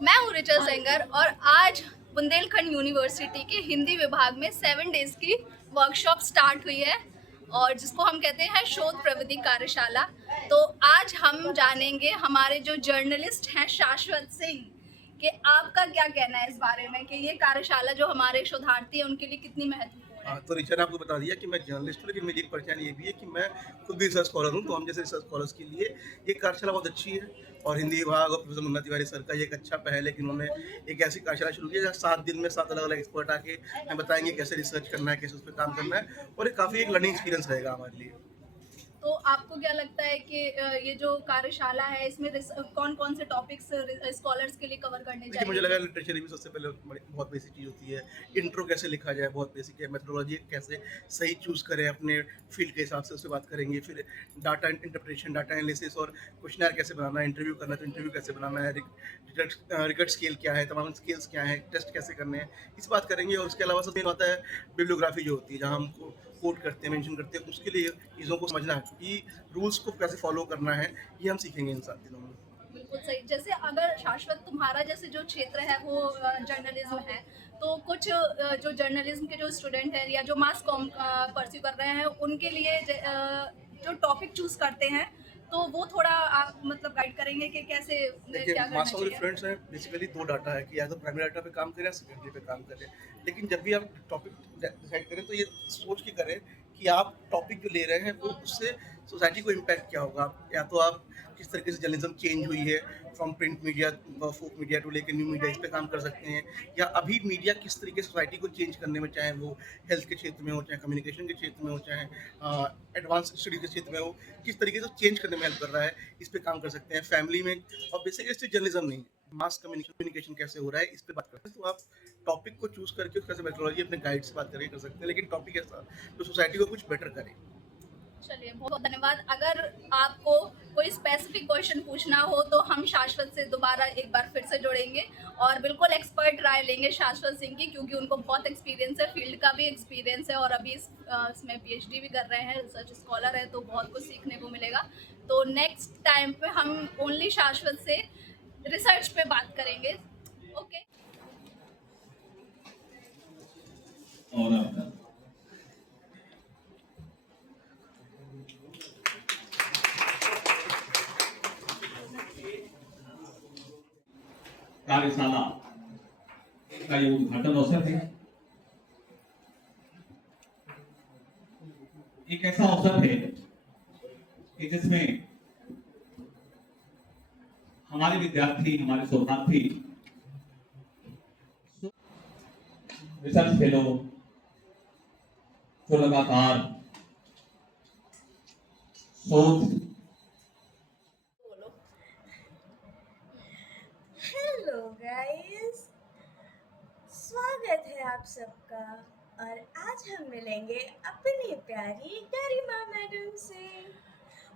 मैं हूँ रिचल सेंगर और आज बुंदेलखंड यूनिवर्सिटी के हिंदी विभाग में 7 डेज की वर्कशॉप स्टार्ट हुई है और जिसको हम कहते हैं शोध प्रविधि कार्यशाला। तो आज हम जानेंगे हमारे जो जर्नलिस्ट हैं शाश्वत सिंह कि आपका क्या कहना है इस बारे में कि ये कार्यशाला जो हमारे शोधार्थी हैं उनके लिए कितनी महत्वपूर्ण है। हाँ, तो ऋचा ने आपको बता दिया कि मैं जर्नलिस्ट हूँ, लेकिन मेरी एक पहचान ये भी है कि मैं खुद भी रिसर्च स्कॉलर हूँ। तो हम जैसे रिसर्च स्कॉलर्स के लिए ये कार्यशाला बहुत अच्छी है और हिंदी विभाग और प्रोफेसर मुन्ना तिवारी सर का ये एक अच्छा पहल है कि उन्होंने एक ऐसी कार्यशाला शुरू की जहाँ 7 दिन में 7 अलग-अलग एक्सपर्ट आके हमें बताएंगे कैसे रिसर्च करना है, कैसे उस पर काम करना है और ये काफ़ी एक लर्निंग एक्सपीरियंस रहेगा हमारे लिए। तो आपको क्या लगता है कि ये जो कार्यशाला है इसमें कौन कौन से टॉपिक्स स्कॉलर्स के लिए कवर करने देखिए, मुझे चाहिए। लगा लिटरेचर रिव्यू सबसे पहले बहुत बेसिक चीज़ होती है। इंट्रो कैसे लिखा जाए बहुत बेसिक है। मेथोडोलॉजी कैसे सही चूज़ करें अपने फील्ड के हिसाब से उससे बात करेंगे। फिर डाटा इंटरप्रिटेशन, डाटा एनालिसिस और क्वेश्चनर कैसे बनाना है, इंटरव्यू करना है तो इंटरव्यू कैसे बनाना है, रिकट स्केल क्या है, तमाम स्केल्स क्या हैं, टेस्ट कैसे करने हैं, इस बात करेंगे। और उसके अलावा सबसे मेन आता है बिब्लियोग्राफी जो होती है, जहाँ हमको कोट करते हैं, मेंशन करते हैं, उसके लिए चीज़ों को समझना है कि रूल्स को कैसे फॉलो करना है, ये हम सीखेंगे इन 7 दिनों में। बिल्कुल सही। जैसे अगर शाश्वत तुम्हारा जैसे जो क्षेत्र है वो जर्नलिज्म है, तो कुछ जो जर्नलिज्म के जो स्टूडेंट हैं या जो मास कॉम परस्यू कर रहे हैं उनके लिए जो टॉपिक चूज करते हैं तो वो थोड़ा आप मतलब गाइड करेंगे कि कैसे देखिए, क्या करना मास ऑफ चाहिए। रेफरेंस है बेसिकली 2 डाटा है कि या तो प्राइमरी डाटा पे काम करें या सेकेंडरी पे काम करें। लेकिन जब भी आप टॉपिक डिसाइड करें तो ये सोच के करें कि आप टॉपिक जो ले रहे हैं वो उससे सोसाइटी को इम्पैक्ट क्या होगा। या तो आप किस तरीके से जर्नलिज्म चेंज हुई है from print media, folk media to लेके न्यू मीडिया, इस पे काम कर सकते हैं। या अभी मीडिया किस तरीके से सोसाइटी को चेंज करने में, चाहे वो हेल्थ के क्षेत्र में हो, चाहे कम्युनिकेशन के क्षेत्र में हो, चाहे एडवांस स्टडी के क्षेत्र में हो, किस तरीके से चेंज करने में हेल्प कर रहा है, इस पे काम कर सकते हैं। फैमिली में और बेसिकली सिर्फ जर्नलिज्म नहीं, मास कम्युनिकेशन कैसे हो रहा है, इस पे बात करते हैं। तो आप टॉपिक को चूज करके उसका मेथोडोलॉजी अपने गाइड से बात करके कर सकते हैं, लेकिन टॉपिक ऐसा जो सोसाइटी को कुछ बेटर करे। चलिए बहुत बहुत धन्यवाद। अगर आपको कोई स्पेसिफिक क्वेश्चन पूछना हो तो हम शाश्वत से दोबारा एक बार फिर से जुड़ेंगे और बिल्कुल एक्सपर्ट राय लेंगे शाश्वत सिंह की, क्योंकि उनको बहुत एक्सपीरियंस है, फील्ड का भी एक्सपीरियंस है और अभी इसमें पीएचडी भी कर रहे हैं, रिसर्च स्कॉलर है, तो बहुत कुछ सीखने को मिलेगा। तो नेक्स्ट टाइम पे हम ओनली शाश्वत से रिसर्च पे बात करेंगे। ओके। और आपका कार्यशाला का ये उद्घाटन अवसर है। एक ऐसा अवसर है कि जिसमें हमारे विद्यार्थी, हमारे शोधार्थी, रिसर्च फेलो जो लगातार शोध हेलो गाइस, स्वागत है आप सबका। और आज हम मिलेंगे अपनी प्यारी गरिमा मैडम से।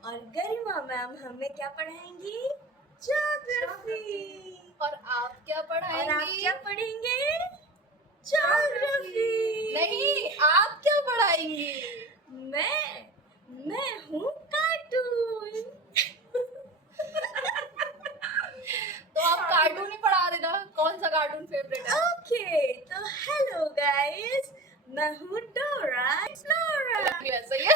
और गरिमा मैम हमें क्या पढ़ाएंगी? ज्योग्राफी। और आप क्या और आप पढ़ाएंगी? क्या पढ़ेंगे? ज्योग्राफी। नहीं, आप क्या पढ़ाएंगी? मैं हूँ कार्टून। तो आप कार्टून ही पढ़ा देना। कौन सा कार्टून फेवरेट है? ओके, तो हेलो गाइस, मैं हूँ डोरा एक्सप्लोरर। भी वैसा ही है।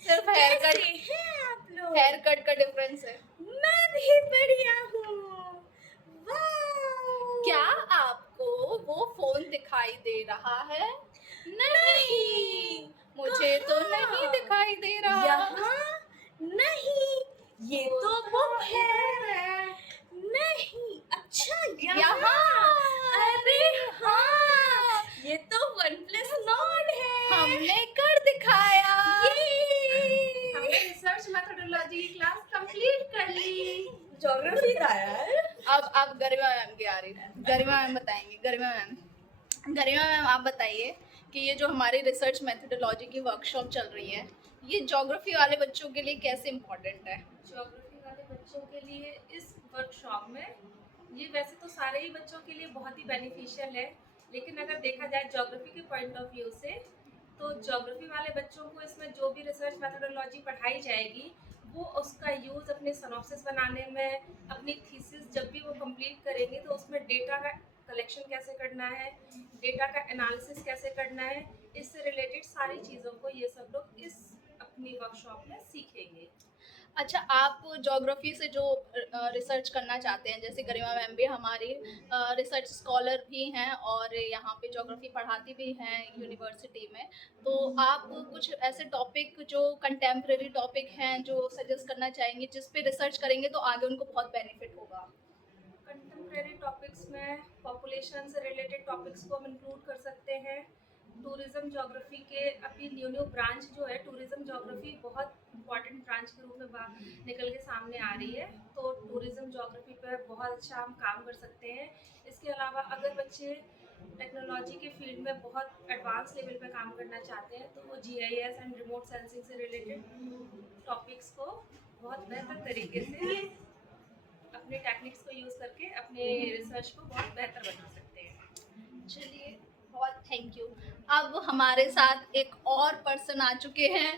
सिर्फ हेयर कैसे कट, हैं आप लोग? हेयर कट का डिफरेंस है। मैं भी बढ़िया हूँ। वाओ! क्या आपको वो फोन दिखाई दे रहा है? नहीं, मुझे तो नहीं दिखाई दे रहा। यहाँ नहीं, ये तो बुक है। नहीं, अच्छा यहाँ। अरे हाँ, ये तो OnePlus Nord है। हमने कर दिखाया। हमने रिसर्च मेथोडोलॉजी की क्लास कंप्लीट कर ली। ज्योग्राफी था यार। अब गरिमा मैम की आ रही है। गरिमा मैम बताएंगी। गरिमा मैम आप बताइए कि ये जो हमारी रिसर्च मेथोडोलॉजी की वर्कशॉप चल रही है, ये ज्योग्राफी वाले बच्चों के लिए कैसे इम्पोर्टेंट है? ज्योग्राफी वाले बच्चों के लिए इस वर्कशॉप में ये वैसे तो सारे ही बच्चों के लिए बहुत ही बेनिफिशियल है, लेकिन अगर देखा जाए ज्योग्राफी के पॉइंट ऑफ व्यू से तो ज्योग्राफी वाले बच्चों को इसमें जो भी रिसर्च मेथोडोलॉजी पढ़ाई जाएगी वो उसका यूज़ अपने सिनॉप्सिस बनाने में, अपनी थीसिस जब भी वो कंप्लीट करेंगे तो उसमें डेटा का कलेक्शन कैसे करना है, डेटा का एनालिसिस कैसे करना है, इससे रिलेटेड सारी चीज़ों को ये सब लोग इस अपनी वर्कशॉप में सीखेंगे। अच्छा, आप ज्योग्राफी से जो रिसर्च करना चाहते हैं, जैसे गरिमा मैम भी हमारी रिसर्च स्कॉलर भी हैं और यहाँ पे ज्योग्राफी पढ़ाती भी हैं यूनिवर्सिटी में, तो आप कुछ ऐसे टॉपिक जो कंटेम्प्रेरी टॉपिक हैं जो सजेस्ट करना चाहेंगे जिस पे रिसर्च करेंगे तो आगे उनको बहुत बेनिफिट होगा? कंटेम्प्रेरी टॉपिक्स में पॉपुलेशन से रिलेटेड टॉपिक्स को हम इंक्लूड कर सकते हैं। टूरिज्म ज्योग्राफी के अभी न्यू ब्रांच जो है, टूरिज्म ज्योग्राफी बहुत इंपॉर्टेंट ब्रांच के रूप में निकल के सामने आ रही है, तो टूरिज्म ज्योग्राफी पर बहुत अच्छा हम काम कर सकते हैं। इसके अलावा अगर बच्चे टेक्नोलॉजी के फील्ड में बहुत एडवांस लेवल पे काम करना चाहते हैं तो वो GIS एंड रिमोट सेंसिंग से रिलेटेड टॉपिक्स को बहुत बेहतर तरीके से अपने टेक्निक्स को यूज़ करके अपने रिसर्च को बहुत बेहतर बना सकते हैं। चलिए, बहुत थैंक यू। अब हमारे साथ एक और पर्सन आ चुके हैं,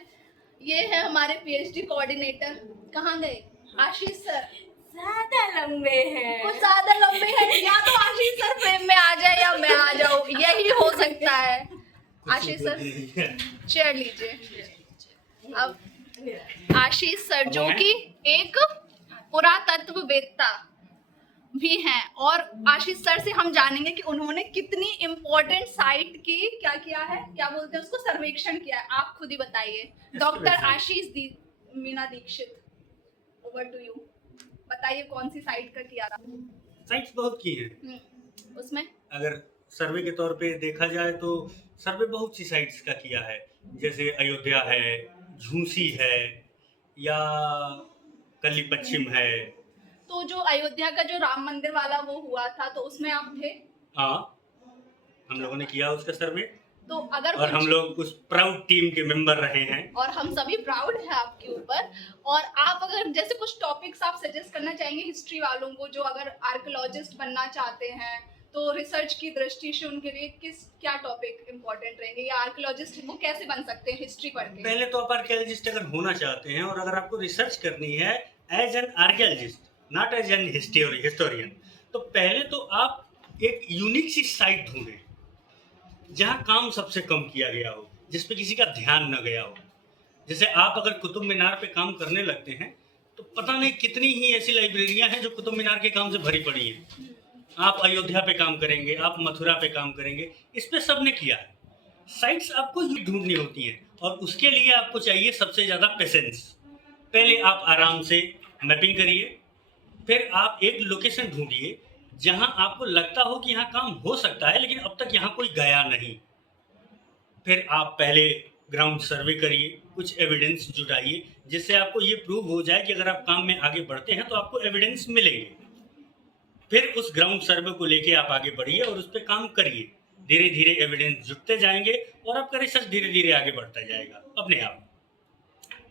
ये है हमारे PhD कोऑर्डिनेटर। कहाँ गए? आशीष सर। ज्यादा लंबे हैं। कुछ ज्यादा लंबे हैं, या तो आशीष सर फ्रेम में आ जाए या मैं आ जाऊँ, यही हो सकता है। आशीष सर चेयर लीजिए। अब आशीष सर जो कि एक पुरातत्ववेत्ता भी हैं, और आशीष सर से हम जानेंगे कि उन्होंने कितनी इम्पोर्टेंट साइट की क्या किया है, क्या बोलते हैं उसको, सर्वेक्षण किया है। आप खुद ही बताइए। Doctor Ashish Meena Dixit, over to you. बताइए कौन सी साइट का किया था? साइट्स बहुत की हैं। उसमें अगर सर्वे के तौर पे देखा जाए तो सर्वे बहुत सी साइट्स का किया है, जैसे अयोध्या है, झूंसी है, या कल्ली पश्चिम है। तो जो अयोध्या का जो राम मंदिर वाला वो हुआ था, तो उसमें आप थे? हाँ, हम लोगों ने किया उसका सर्वे, तो अगर और हम लोग उस प्राउड टीम के मेंबर रहे हैं, और हम सभी प्राउड हैं आपके ऊपर। और आप अगर जैसे कुछ टॉपिक्स आप सजेस्ट करना चाहेंगे हिस्ट्री वालों को, जो अगर आर्कियोलॉजिस्ट बनना चाहते हैं तो रिसर्च की दृष्टि से उनके लिए क्या टॉपिक इम्पोर्टेंट रहेंगे, या आर्कियोलॉजिस्ट वो कैसे बन सकते हैं हिस्ट्री पढ़ के? पहले तो आप आर्कियोलॉजिस्ट अगर होना चाहते हैं और अगर आपको रिसर्च करनी है as an archaeologist, not as an historian, तो पहले तो आप एक यूनिक सी साइट ढूंढें जहाँ काम सबसे कम किया गया हो, जिस पे किसी का ध्यान न गया हो। जैसे आप अगर कुतुब मीनार पे काम करने लगते हैं तो पता नहीं कितनी ही ऐसी लाइब्रेरियां हैं जो कुतुब मीनार के काम से भरी पड़ी हैं। आप अयोध्या पे काम करेंगे, आप मथुरा पे काम करेंगे, इस पे सबने किया है। साइट्स आपको ये ढूंढनी होती हैं, और उसके लिए आपको चाहिए सबसे ज़्यादा पेशेंस। पहले आप आराम से मैपिंग करिए, फिर आप एक लोकेशन ढूंढिए जहां आपको लगता हो कि यहाँ काम हो सकता है लेकिन अब तक यहाँ कोई गया नहीं। फिर आप पहले ग्राउंड सर्वे करिए, कुछ एविडेंस जुटाइए जिससे आपको ये प्रूव हो जाए कि अगर आप काम में आगे बढ़ते हैं तो आपको एविडेंस मिलेंगे। फिर उस ग्राउंड सर्वे को लेके आप आगे बढ़िए और उस पर काम करिए। धीरे धीरे एविडेंस जुटते जाएंगे और आपका रिसर्च धीरे धीरे आगे बढ़ता जाएगा अपने आप।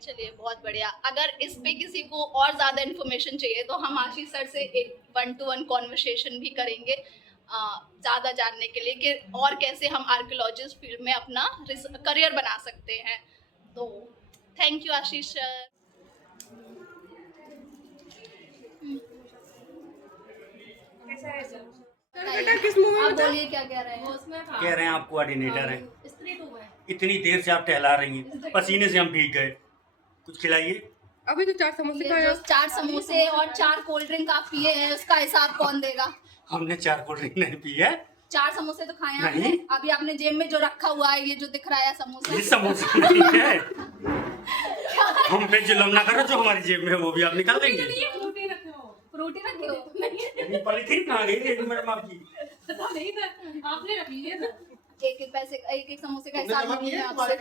चलिए, बहुत बढ़िया। अगर इस पे किसी को और ज़्यादा इन्फॉर्मेशन चाहिए तो हम आशीष सर से एक 1-to-1 कॉन्वर्सेशन भी करेंगे ज़्यादा जानने के लिए कि और कैसे हम आर्कियोलॉजिस्ट फील्ड में अपना करियर बना सकते हैं। तो थैंक यू आशीष सर। कैसा है सर? आप बोलिए क्या कह रहे हैं? कह रहे हैं आप कोऑर्डिनेटर हैं, स्त्री टू है। इतनी देर से आप टहला रही हैं, पसीने से हम भीग गए, कुछ खिलाइए। अभी तो 4 समोसे ये खाए। जो 4 समोसे और 4 कोल्ड ड्रिंक आप पिए हैं उसका हिसाब कौन देगा? हमने 4 कोल्ड ड्रिंक नहीं पी है। 4 समोसे तो खाए आपने। नहीं। अभी आपने जेब में जो रखा हुआ है, ये जो दिख रहा है समोसा, ये समोसे नहीं है। हम पे जुल्म ना करो, जो हमारी जेब में है वो भी आप निकाल देंगे। फ्रूटी रखे हो? ये पॉलीथीन कहाँ गई थी मैडम आपकी? आपने रख लिए ना। एक पैसे, एक समोसे का हिसाब नहीं है आपसे।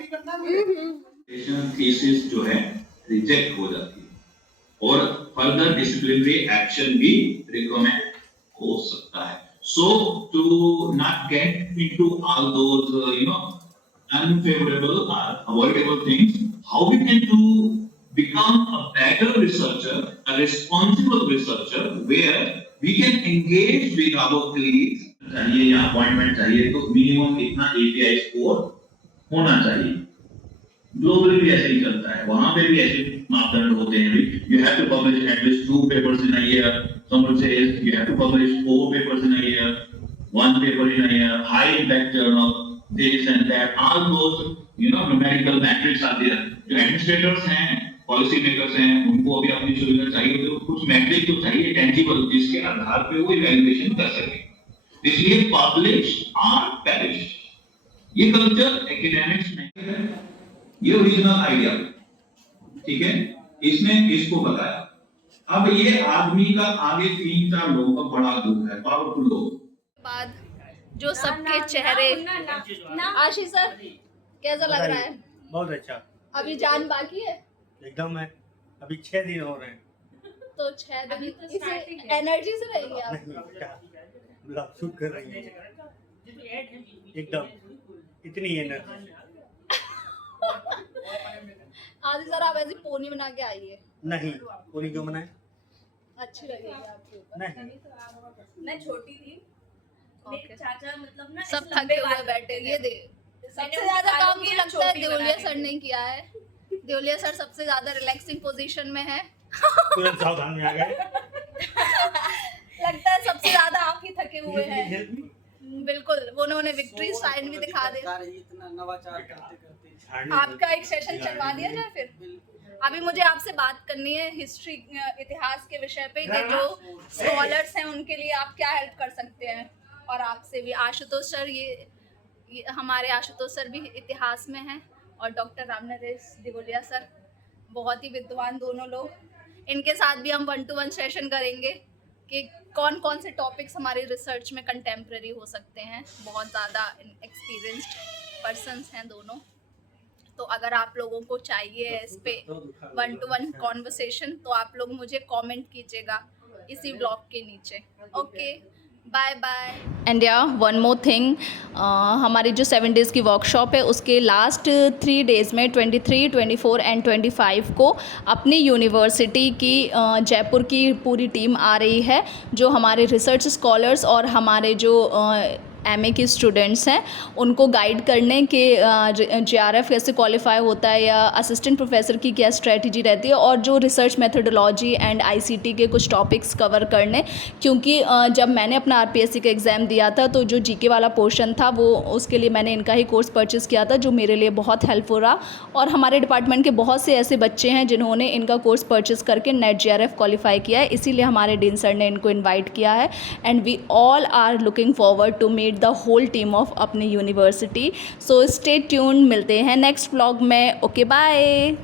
थीसिस जो है रिजेक्ट हो जाती है और फर्दर डिसिप्लिनरी एक्शन भी रिकमेंड हो सकता है। So to not get into all those unfavorable or avoidable things, how we can do become a better researcher, a responsible researcher, where we can engage with our colleagues. चाहिए या appointment चाहिए तो minimum इतना API score होना चाहिए। Globally भी ऐसे ही चलता है, वहां पे भी ऐसे मापदंड होते हैं। You have to publish at least 2 papers in a year, someone says you have to publish 4 papers in a year, 1 paper in a year, high impact journal, this and that, all those numerical metrics are there. जो administrators हैं, policy makers हैं, उनको अभी अपनी सुविधा चाहिए तो कुछ मैट्रिक तो चाहिए टेंजिबल, जिसके आधार पे वो इवैल्यूएशन कर सके। इसलिए पब्लिश और पेरिश, ये कल्चर एकेडमिक्स में है, ये ओरिजिनल आइडिया, ठीक है, इसने इसको बताया। अब ये आदमी का आगे 3-4 लोगों का बड़ा ग्रुप है, पावरफुल लोग। बाद जो सबके चेहरे, आशीष सर कैसा लग रहा है? बहुत अच्छा। अभी जान बाकी है एकदम है, अभी 6 दिन हो रहे हैं। तो 6 दिन इसे एनर्जी से रहेंगे आप? मतलब शूट कर रही है एकदम, इतनी एनर्जी। आदि सर आप ऐसी पोनी बना के आइए। नहीं, पोनी क्यों बनाए? अच्छी लगेगी आपके ऊपर। नहीं, मैं छोटी थी, मेरे ओके। चाचा मतलब ना सब थके हुए बैठे, ये दे सबसे ज्यादा काम मुझे लगता है देवलिया सर ने किया है। देवलिया सर सबसे ज्यादा रिलैक्सिंग पोजीशन में है। तुरंत सावधान में आ गए। लगता है सबसे ज्यादा आप ही थके हुए हैं। बिल्कुल, उन्होंने विक्ट्री साइन भी दिखा दे। इतना नवाचार करते आपका एक सेशन चलवा दिया जाए फिर। अभी मुझे आपसे बात करनी है हिस्ट्री, इतिहास के विषय पे कि जो स्कॉलर्स हैं उनके लिए आप क्या हेल्प कर सकते हैं। और आपसे भी आशुतोष सर, ये हमारे आशुतोष सर भी इतिहास में हैं, और डॉक्टर रामनरेश दिगोलिया सर बहुत ही विद्वान दोनों लोग। इनके साथ भी हम 1-to-1 सेशन करेंगे कि कौन कौन से टॉपिक्स हमारी रिसर्च में कंटेम्प्रेरी हो सकते हैं। बहुत ज़्यादा एक्सपीरियंस्ड पर्सन्स हैं दोनों। तो अगर आप लोगों को चाहिए इस पे 1-to-1 कॉन्वर्सेशन तो आप लोग मुझे कमेंट कीजिएगा इसी ब्लॉग के नीचे। Okay, bye bye. एंड या वन मोर थिंग, हमारी जो 7 डेज़ की वर्कशॉप है उसके लास्ट 3 डेज़ में 23, 24 एंड 25 को अपनी यूनिवर्सिटी की जयपुर की पूरी टीम आ रही है, जो हमारे रिसर्च स्कॉलर्स और हमारे जो MA के स्टूडेंट्स हैं उनको गाइड करने के JRF कैसे क्वालिफाई होता है या असिस्टेंट प्रोफेसर की क्या स्ट्रेटजी रहती है, और जो रिसर्च मेथोडोलॉजी एंड ICT के कुछ टॉपिक्स कवर करने। क्योंकि जब मैंने अपना RPSC का एग्ज़ाम दिया था तो जो GK वाला पोर्शन था वो उसके लिए मैंने इनका ही कोर्स परचेज़ किया था, जो मेरे लिए बहुत हेल्पफुल रहा। और हमारे डिपार्टमेंट के बहुत से ऐसे बच्चे हैं जिन्होंने इनका कोर्स परचेज़ करके नेट JRF क्वालिफाई किया है, इसीलिए हमारे डीन सर ने इनको इन्वाइट किया है। And we all are looking forward to meet the whole team of अपनी यूनिवर्सिटी। सो स्टे ट्यून्ड, मिलते हैं नेक्स्ट व्लॉग में। Okay, bye.